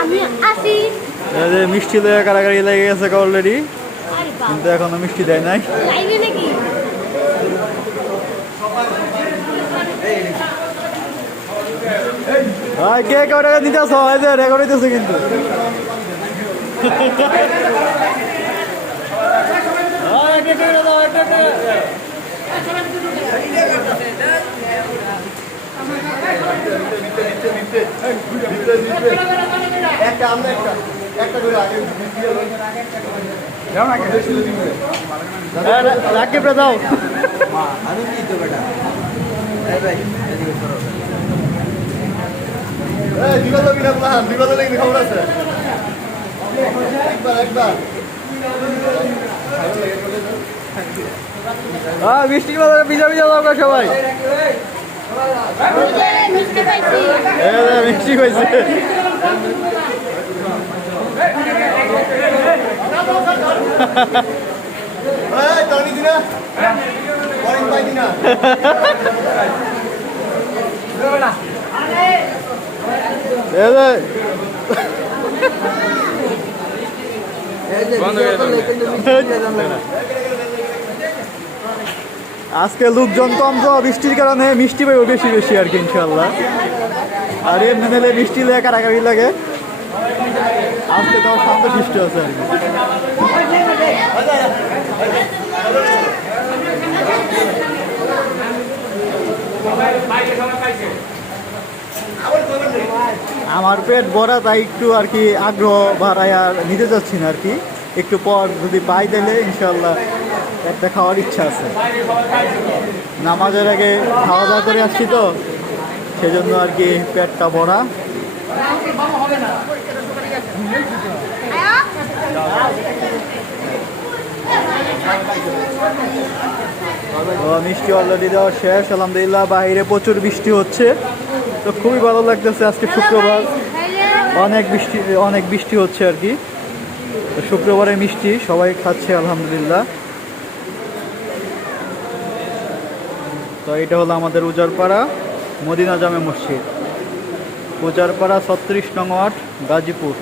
আমি আসি। মিষ্টি লয়ে কারাগারি লেগে গেছে অলরেডি, কিন্তু এখনো মিষ্টি দেয় নাই। লাইভে নাকি? কে কেউ টাকা নিতেছ, রেকর্ড হইতেছে কিন্তু। রাকিব রে দাও। মিষ্টি ভিজা ভিজা দাও সবাই। মিষ্টি পাইছি। মিষ্টি হয়েছে। আজকে লোকজন কম তো, বৃষ্টির কারণে মিষ্টি পাইব বেশি বেশি আর কি ইনশাল্লাহ। আর এমনি নিলে মিষ্টি লেগে কারাগারি লাগে। আজকে তো শান্ত সৃষ্টি আছে আর কি। আমার পেট ভরা, তাই একটু আর কি আগ্রহ বাড়ায় আর নিতে যাচ্ছি না আর কি। একটু পর যদি পাই তাহলে ইনশাল্লাহ একটা খাওয়ার ইচ্ছা আছে। নামাজের আগে খাওয়া দাওয়া করে আসছি তো, সেজন্য আর কি পেটটা ভরা। মিষ্টি অলরেডি দেওয়া শেষ আলহামদুলিল্লাহ। বাইরে প্রচুর বৃষ্টি হচ্ছে, তো খুবই ভালো লাগতেছে। আজকে শুক্রবার, অনেক বৃষ্টি হচ্ছে আর কি। তো শুক্রবারে মিষ্টি সবাই খাচ্ছে আলহামদুলিল্লাহ। তো এটা হলো আমাদের উজারপাড়া মদিনা জামে মসজিদ, উজারপাড়া 36 নং ওয়ার্ড, গাজীপুর।